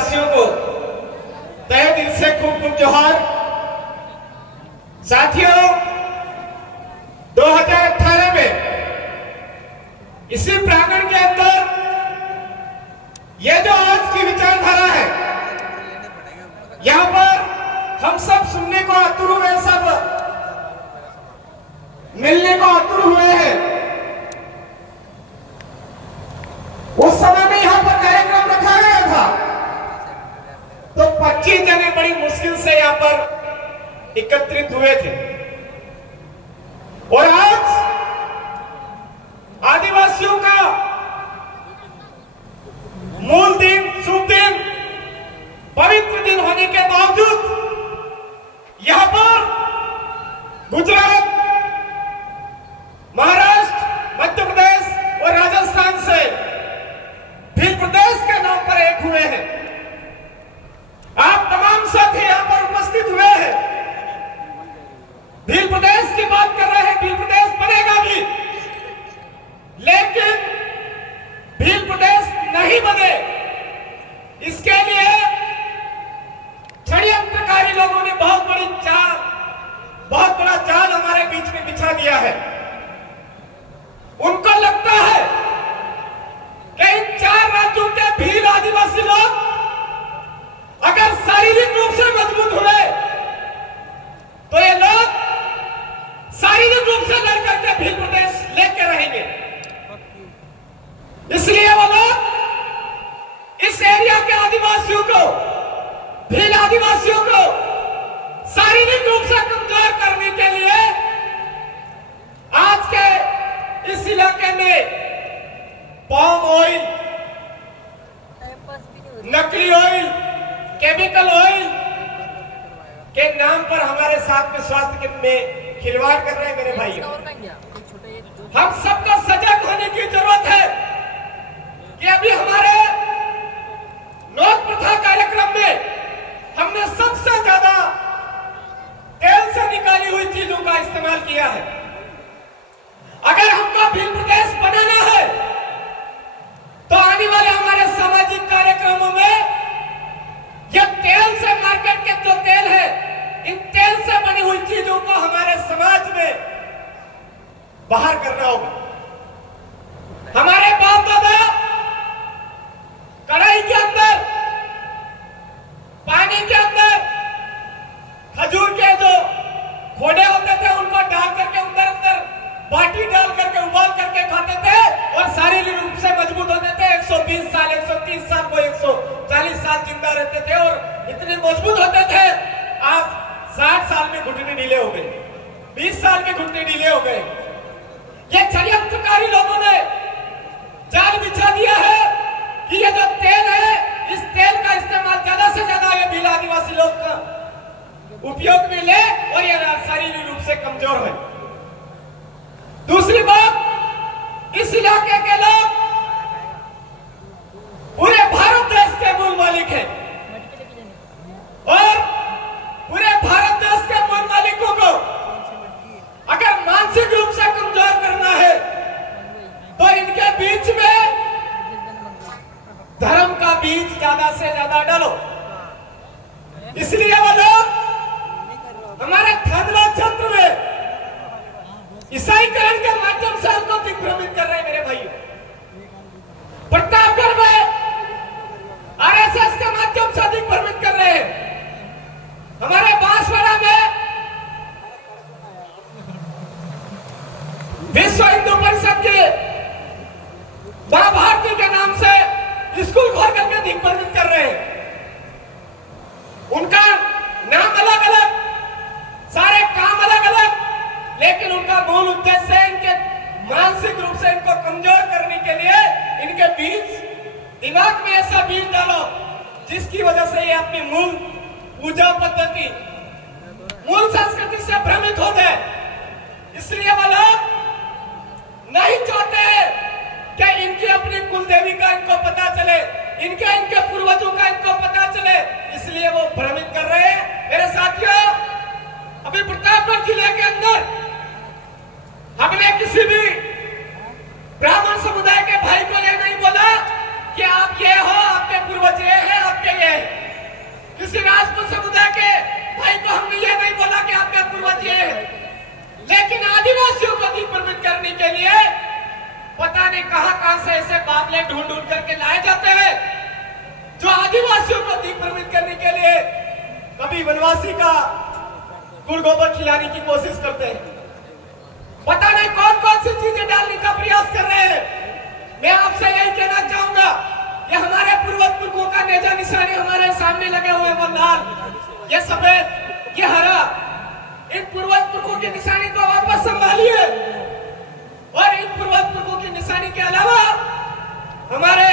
आदिवासियों को तहे दिल से खूब खूब जोहार। साथियों, 2018 में इसी प्रांगण के अंदर यह जो आज की विचारधारा है, यहां पर हम सब सुनने को आतुर हुए, सब मिलने को आतुर हुए हैं। उस समय में यहां पर कार्यक्रम रखा गया था तो 25 जने बड़ी मुश्किल से यहां पर एकत्रित हुए थे। और आज आदिवासियों का मूल दिन, शुभ दिन, पवित्र दिन होने के बावजूद यहां पर गुजरात, महाराष्ट्र, मध्य प्रदेश और राजस्थान से भील प्रदेश के नाम पर एक हुए हैं। आप तमाम साथी यहां पर उपस्थित हुए हैं। भील प्रदेश की बात कर रहे हैं, भील प्रदेश बनेगा भी, लेकिन भील प्रदेश नहीं बने, इसके लिए षड्यंत्रकारी लोगों ने बहुत बड़ा जाल हमारे बीच में बिछा दिया है। उनको लगता है कि इन 4 राज्यों के भील आदिवासी लोग अगर शारीरिक रूप से मजबूत हुए तो ये लोग शारीरिक रूप से लड़कर के भील प्रदेश लेके रहेंगे। इसलिए वो लोग इस एरिया के आदिवासियों को, भील आदिवासियों को शारीरिक रूप से कमजोर करने के लिए आज के इस इलाके में पाम ऑयल, नकली ऑयल, केमिकल ऑयल के नाम पर हमारे साथ में स्वास्थ्य में खिलवाड़ कर रहे हैं। मेरे भाइयों, हम सबको सजग होने की जरूरत है कि अभी हमारे नोट प्रथा कार्यक्रम में हमने सबसे ज्यादा तेल से निकाली हुई चीजों का इस्तेमाल किया है। अगर हमको भील प्रदेश बनाना है तो आने वाले हमारे सामाजिक कार्यक्रमों में यह तेल से, मार्केट के जो तेल है, इन तेल से बनी हुई चीजों को हमारे समाज में बाहर करना होगा। हमारे बाप दादा कढ़ाई के अंदर, पानी के अंदर खजूर के जो खोडे होते थे उनको डाल करके अंदर बाटी डाल करके उबाल करके खाते थे और शारीरिक रूप से मजबूत होते थे। 120 साल, 130 साल, वो 140 साल जिंदा रहते थे और इतने मजबूत होते थे। आज 60 साल में घुटने ढीले हो गए, 20 साल में घुटने ढीले हो गए। ये षड्यंत्रकारी लोगों ने जाल बिछा दिया है कि ये जो तेल है, इस तेल का इस्तेमाल ज्यादा से ज्यादा ये भील आदिवासी लोग का उपयोग में ले और ये शारीरिक रूप से कमजोर है। दूसरी बात, इस इलाके के लोग पूरे भारत देश के मूल मालिक हैं और पूरे भारत देश के मूल मालिकों को अगर मानसिक रूप से कमजोर करना है तो इनके बीच में धर्म का बीज ज्यादा से ज्यादा डालो। इसलिए वो लोग हमारे थानला क्षेत्र में ईसाईकरण के माध्यम से हमको दिग्भ्रमित कर रहे हैं। मेरे भाइयों, प्रतापगढ़ में आरएसएस के माध्यम से दिग्भ्रमित कर रहे हैं। हमारे बांसवाड़ा में विश्व हिंदू परिषद के मां भारती के नाम से स्कूल खोल करके दिग्भ्रमित कर रहे हैं। उनका नाम अलग अलग, सारे काम अलग अलग, लेकिन उनका मूल उद्देश्य है इनके मानसिक रूप से इनको कमजोर करने के लिए इनके बीच, दिमाग में ऐसा बीज डालो जिसकी वजह से ये अपनी मूल पूजा पद्धति, मूल संस्कृति से भ्रमित हो जाए। इसलिए वो लोग नहीं चाहते कि इनकी अपनी कुल देवी का इनको पता चले, इनके पूर्वजों का इनको पता चले, इसलिए वो भ्रमित कर रहे हैं। मेरे साथियों, अभी प्रतापगढ़ जिले के अंदर हमने किसी भी ब्राह्मण समुदाय के भाई को ये नहीं बोला कि आप ये हो, आपके पूर्वज ये हैं, आपके ये जाने कहां से ऐसे बावले ढूंढ ढूंढ करके लाए जाते हैं जो आदिवासियों को दिग्भ्रमित करने के लिए कभी वनवासी का गुड़ गोबर खिलाने की कोशिश करते हैं। पता नहीं कौन कौन सी चीजें डालने का प्रयास कर रहे हैं। मैं आपसे यही कहना चाहूंगा कि हमारे पूर्वजों का नेजा निशानी हमारे सामने लगे हुए वो लाल, ये सफेद, ये हरा, इन पूर्वजों की निशानी को वापस संभालिए और इन पूर्वजों की निशानी के अलावा हमारे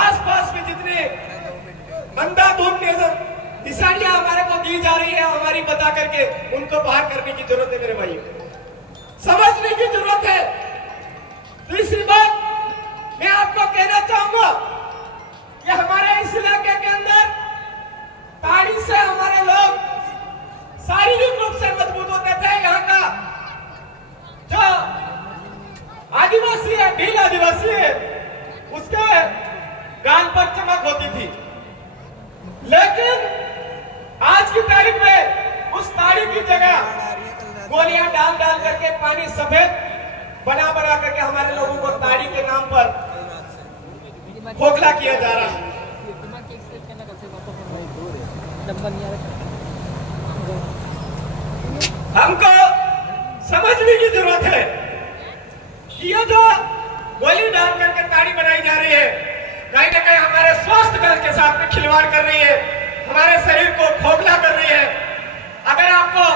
आसपास में जितने अंधाधुंध निशानियां हमारे को दी जा रही है हमारी बता करके उनको बाहर करने की जरूरत है। मेरे भाई समझने की जरूरत है। दूसरी बात मैं आपको कहना चाहूंगा कि हमारे इस इलाके के अंदर ताड़ी से हमारे लोग शारीरिक रूप से मजबूत होते थे। यहाँ का जो आदिवासी है, भील आदिवासी है, उसके गाल पर चमक होती थी। लेकिन आज की तारीख में उस ताड़ी की जगह गोलियां डाल डाल करके पानी सफेद बना बना करके हमारे लोगों को ताड़ी के नाम पर खोखला किया जा रहा है। हमको समझने की जरूरत है कि ये जो गोली डाल करके ताड़ी बनाई जा रही है कहीं ना कहीं हमारे स्वास्थ्य के साथ में खिलवाड़ कर रही है, हमारे शरीर को खोखला कर रही है। अगर आपको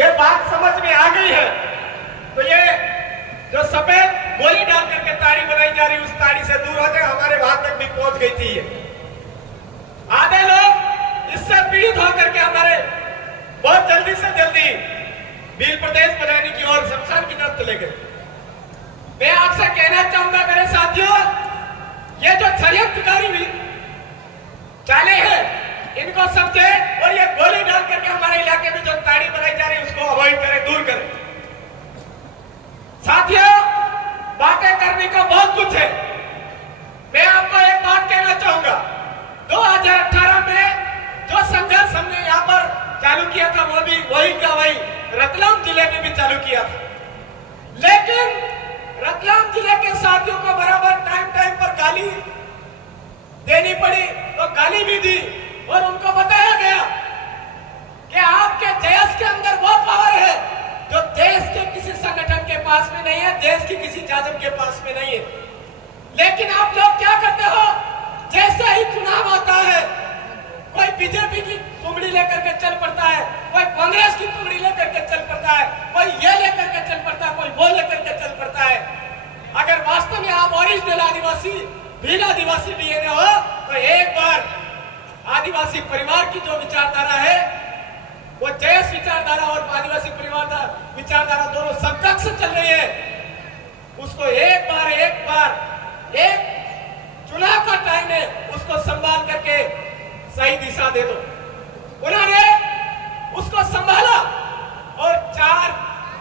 ये बात समझ में आ गई है तो ये जो सफेद गोली डाल करके ताड़ी बनाई जा रही है उस ताड़ी से दूर हो जाए। हमारे वहां तक भी पहुंच गई थी ये। आधे लोग इससे पीड़ित होकर के हमारे बहुत जल्दी से जल्दी भील प्रदेश बनाने की ओर शमशान की तरफ चले गए। मैं आपसे कहना चाहूंगा मेरे साथियों, ये जो षड्यंत्रकारी भी चाले हैं इनको समझे और ये गोली डाल करके हमारे इलाके में जो ताड़ी बनाई जा रही है उसको अवॉइड करें, दूर करें। साथियों बातें करने का बहुत कुछ है। मैं आपको एक बात कहना चाहूंगा, 2018 में जो संघर्ष हमने यहाँ पर चालू किया था वो भी वही का वही रतलाम जिले में भी चालू किया था। लेकिन रतलाम जिले के साथियों को बराबर टाइम पर गाली देनी पड़ी, तो गाली भी दी और उनको बताया गया कि आपके देश के अंदर वो पावर है जो देश के किसी संगठन के पास में नहीं है, देश की किसी जाजम के पास में नहीं है। लेकिन आप लोग क्या करते हो, जैसे ही चुनाव आता है कोई बीजेपी की तुमड़ी लेकर के चल पड़ता है, कोई कांग्रेस की तुमड़ी लेकर के चल पड़ता है, कोई ये लेकर के चल पड़ता है, कोई वो लेकर के चल पड़ता है। अगर वास्तव में आप ओरिजिनल आदिवासी भील आदिवासी डीएनए हो तो एक बार आदिवासी परिवार की जो विचारधारा है वो जैस विचारधारा और आदिवासी परिवार विचारधारा दोनों समकक्ष चल रही है, उसको एक बार एक चुनाव का टाइम है उसको संभाल करके सही दिशा दे दो। उन्होंने उसको संभाला और 4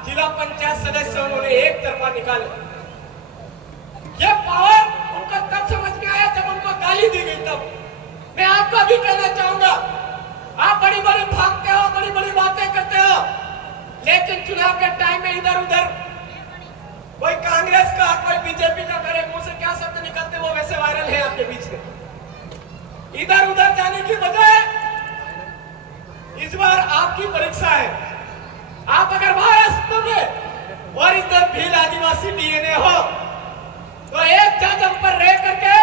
जिला पंचायत सदस्य उन्होंने एक तरफा निकाले। ये पावर उनको तब समझ में आया जब उनको गाली दी गई। तब मैं आपको भी कहना चाहूंगा, आप बड़ी बड़ी भागते हो, बड़ी बड़ी बातें करते हो, लेकिन चुनाव के टाइम में इधर उधर कोई कांग्रेस का कोई बीजेपी का मेरे मुंह से क्या शब्द निकलते वो वैसे वायरल है आपके बीच में। इधर उधर जाने की बजाय इस बार आपकी परीक्षा है। आप अगर वास्तव में और इधर भील आदिवासी डीएनए हो तो एक जाजम पर रह करके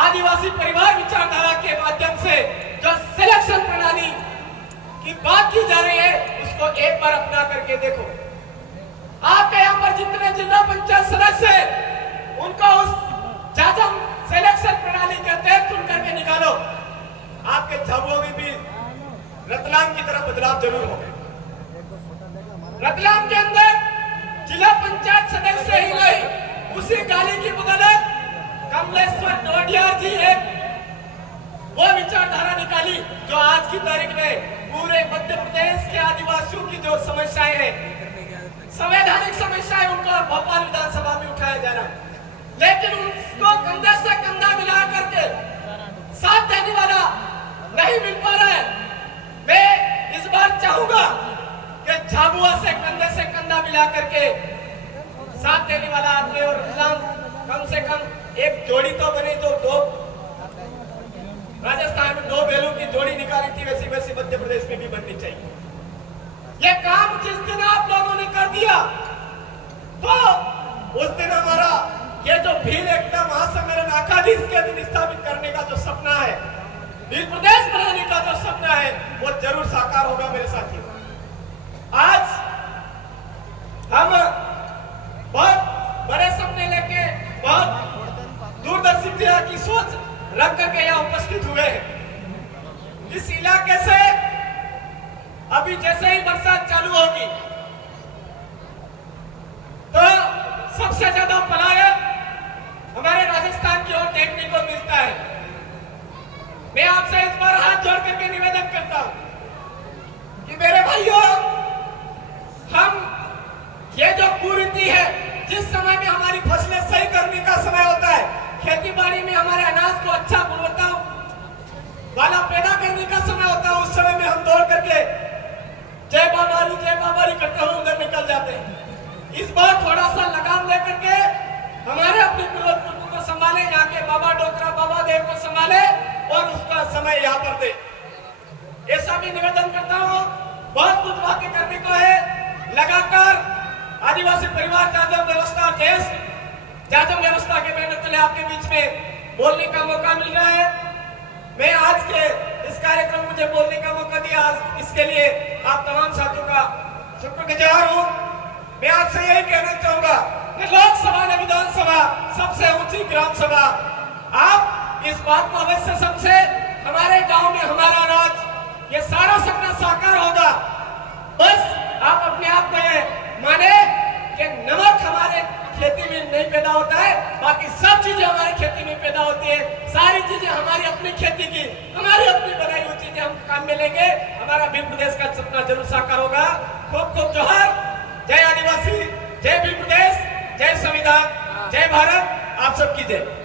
आदिवासी परिवार विचारधारा के माध्यम से जो सिलेक्शन प्रणाली की बात की जा रही है उसको एक बार अपना करके देखो। आपके यहाँ पर जितने जिला पंचायत सदस्य है उनको उस जाजम सिलेक्शन प्रणाली के तहत चुन करके निकालो। आपके झाबुओं में भी रतलाम की तरफ बदलाव जरूर हो। रतलाम के अंदर जिला पंचायत सदस्य ही नहीं, उसी गाली की बदौलत कमलेश्वर डोडियार जी एक वो विचारधारा निकाली जो आज की तारीख में पूरे मध्य प्रदेश के आदिवासियों की जो समस्याएं हैं, संवैधानिक समस्याएं, उनको भोपाल विधानसभा में उठाया जा रहा है। लेकिन उसको कंधे से कंधा मिला करके साथ देने वाला नहीं मिल पा रहा है। मैं इस बार चाहूंगा कि झाबुआ से कंधे कंधा मिला करके साथ देने वाला आदमी और इंसान कम से कम एक जोड़ी तो बने, जो दो राजस्थान में 2 बैलों की जोड़ी निकाली थी, वैसी वैसी मध्य प्रदेश में भी बननी चाहिए। ये काम जिस दिन आप लोगों ने कर दिया तो उस दिन हमारा ये जो भील एकता महासम्मेलन अखाधीश के दिन स्थापित करने का जो सपना है, भील प्रदेश बनाने का जो सपना है, वो जरूर साकार होगा मेरे साथियों। आज हम बहुत बड़े सपने लेके, बहुत दूरदर्शिता की सोच रख करके यहाँ उपस्थित हुए हैं। इस इलाके से अभी जैसे ही बरसात चालू होगी तो सबसे ज्यादा पलायन हमारे राजस्थान की ओर देखने को मिलता है। मैं आपसे इस बार हाथ जोड़ करके निवेदन करता हूं कि मेरे भाइयों, हम ये जो कुरीति है, जिस समय में हमारी फसलें सही करने का समय होता है, खेती बाड़ी में हमारे अनाज को अच्छा गुणवत्ता वाला पैदा करने का समय होता है, उस समय में हम दौड़ करके जय बाबारी करते हुए उधर निकल जाते हैं। इस बार थोड़ा सा लगाम लेकर के हमारे अपने पूर्वजों को संभाले, यहाँ के बाबा डोकरा बाबा देव को संभाले और उसका समय यहाँ पर दे। ऐसा भी निवेदन करता हूँ। बहुत कुछ बातें करने को है। लगातार आदिवासी परिवार जाजम व्यवस्था, जाजम व्यवस्था के बैनर तले आपके बीच में बोलने का मौका मिल रहा है। मैं आज के इस कार्यक्रम मुझे बोलने का मौका दिया, इसके लिए आप तमाम साथियों का शुक्रगुजार हूँ। मैं आपसे यही कहना चाहूंगा कि लोकसभा ने विधानसभा सबसे ऊंची ग्राम सभा, आप इस बात को अवश्य समझे, हमारे गांव में हमारा राज, ये सारा सपना साकार होगा। बस आप अपने आप को ये माने कि नमक हमारे खेती में नहीं पैदा होता है, बाकी सब चीजें हमारी खेती में पैदा होती है। सारी चीजें हमारी अपनी खेती की, हमारी अपनी बनाई हुई चीजें हम काम में लेंगे, हमारा भील प्रदेश का सपना जरूर साकार होगा। खूब खूब जोहार। जय आदिवासी, जय भील प्रदेश, जय संविधान, जय भारत। आप सबकी जय।